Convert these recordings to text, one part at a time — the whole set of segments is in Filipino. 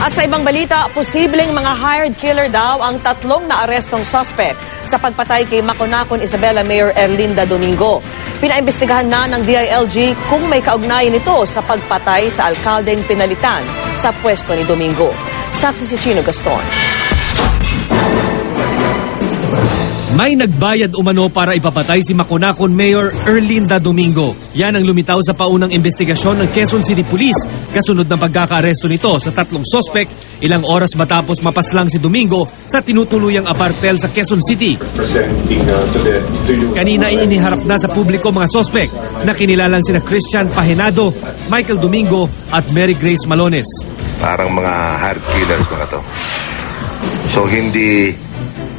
At sa ibang balita, posibleng mga hired killer daw ang tatlong naarestong suspect sa pagpatay kay Maconacon Isabela Mayor Erlinda Domingo. Pinaimbestigahan na ng DILG kung may kaugnayan ito sa pagpatay sa alkaldeng pinalitan sa pwesto ni Domingo. Saksi si Chino Gaston. May nagbayad umano para ipapatay si Maconacon Mayor Erlinda Domingo. Yan ang lumitaw sa paunang investigasyon ng Quezon City Police kasunod ng pagkakaaresto nito sa tatlong sospek ilang oras matapos mapaslang si Domingo sa tinutuluyang apartel sa Quezon City. Kanina iniharap na sa publiko mga sospek na kinilalang sina Christian Pahinado, Michael Domingo at Mary Grace Malones. Parang mga hard killers mga to. So hindi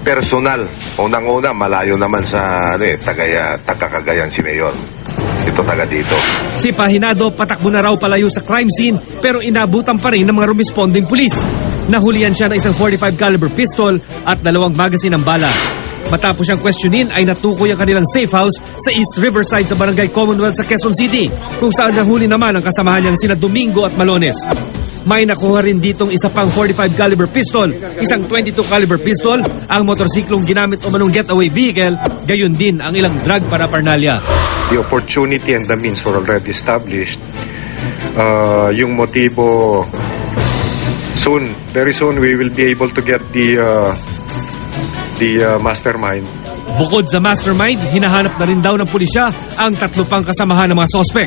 personal. Unang-una, malayo naman sa taga-Cagayan si Mayor. Ito taga dito. Si Pahinado patakbo na raw palayo sa crime scene pero inabutan pa rin ng mga responding police. Nahulihan siya ng isang .45 caliber pistol at 2 magasin ng bala. Matapos siyang questionin ay natukoy ang kanilang safe house sa East Riverside sa Barangay Commonwealth sa Quezon City kung saan nahuli naman ang kasamahan niyang sina Domingo at Malones. May nakuha rin ditong isa pang .45 caliber pistol, isang .22 caliber pistol, ang motorsiklong ginamit o manong getaway vehicle, gayon din ang ilang drug paraphernalia. The opportunity and the means were already established. Yung motibo, very soon we will be able to get the mastermind. Bukod sa mastermind, hinahanap na rin daw ng pulisya ang 3 pang kasamahan ng mga sospek.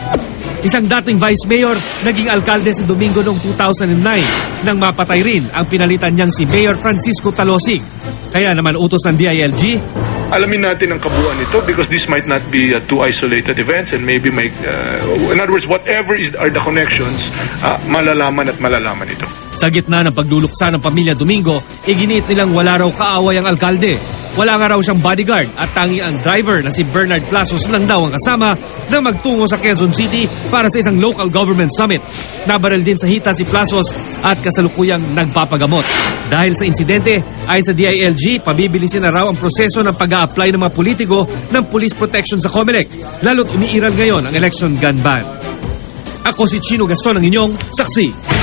Isang dating vice mayor, naging alkalde si Domingo noong 2009 nang mapatay rin ang pinalitan niyang si Mayor Francisco Talosig. Kaya naman utos ng DILG, alamin natin ang kabuuan nito because this might not be two isolated events and maybe in other words, whatever are the connections, malalaman ito. Sa gitna ng pagluluksa ng pamilya Domingo, iginiit nilang wala raw kaaway ang alkalde. Wala nga raw siyang bodyguard at tangi ang driver na si Bernard Plasos lang daw ang kasama na magtungo sa Quezon City para sa isang local government summit. Nabaril din sa hita si Plasos at kasalukuyang nagpapagamot. Dahil sa insidente, ayon sa DILG, pabibilisin na raw ang proseso ng pag-a-apply ng mga politiko ng police protection sa COMELEC, lalo't umiiral ngayon ang election gun ban. Ako si Chino Gaston, ang inyong saksi.